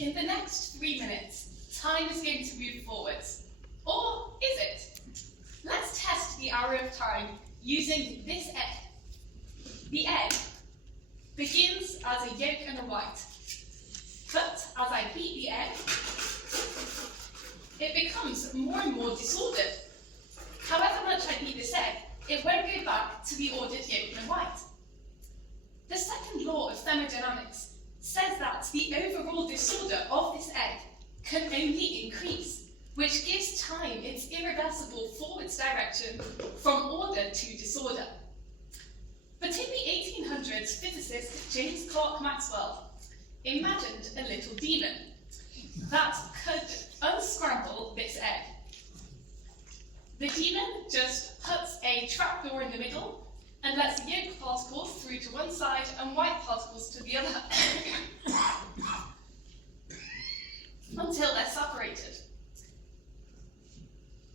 In the next 3 minutes, time is going to move forwards. Or is it? Let's test the arrow of time using this egg. The egg begins as a yolk and a white. But as I beat the egg, it becomes more and more disordered. However much I beat this egg, it won't go back to the ordered yolk and white. The second law of thermodynamics says that the overall disorder of this egg can only increase, which gives time its irreversible forwards direction from order to disorder. But in the 1800s, physicist James Clerk Maxwell imagined a little demon that could unscramble this egg. The demon just puts a trapdoor in the middle and lets the yolk particles through to one side and white particles to the other until they're separated.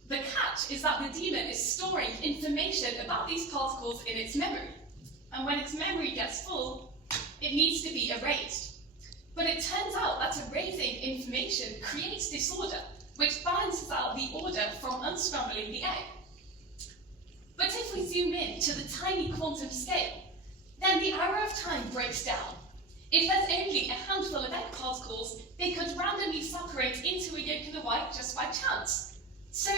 The catch is that the demon is storing information about these particles in its memory, and when its memory gets full, it needs to be erased. But it turns out that erasing information creates disorder, which balances out the order from unscrambling the egg. But if we zoom in to the tiny quantum scale, then the arrow of time breaks down. If there's only a handful of egg particles, they could randomly separate into a yolk and a white just by chance. So,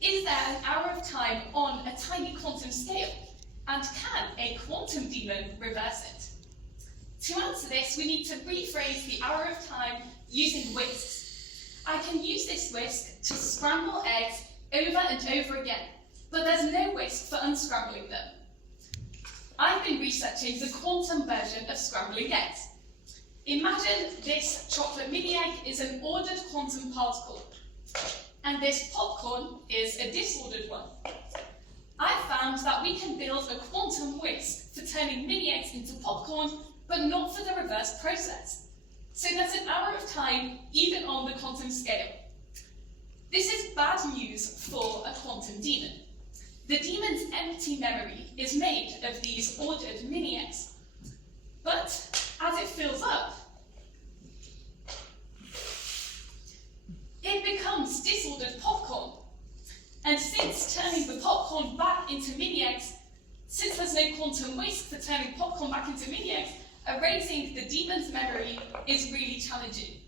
is there an arrow of time on a tiny quantum scale? And can a quantum demon reverse it? To answer this, we need to rephrase the arrow of time using whisks. I can use this whisk to scramble eggs over and over again, but there's no whisk for unscrambling them. I've been researching the quantum version of scrambling eggs. Imagine this chocolate mini egg is an ordered quantum particle, and this popcorn is a disordered one. I've found that we can build a quantum whisk for turning mini eggs into popcorn, but not for the reverse process. So there's an arrow of time even on the quantum scale. This is bad news for a quantum demon. The demon's empty memory is made of these ordered mini eggs. But as it fills up, it becomes disordered popcorn. And since turning the popcorn back into mini eggs, since there's no quantum whisk for turning popcorn back into mini eggs, erasing the demon's memory is really challenging.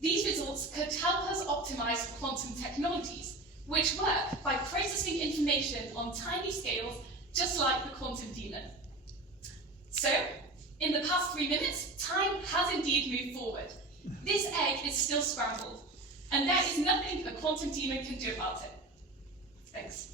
These results could help us optimize quantum technologies, which work by processing information on tiny scales, just like the quantum demon. So, in the past 3 minutes, time has indeed moved forward. This egg is still scrambled, and there is nothing a quantum demon can do about it. Thanks.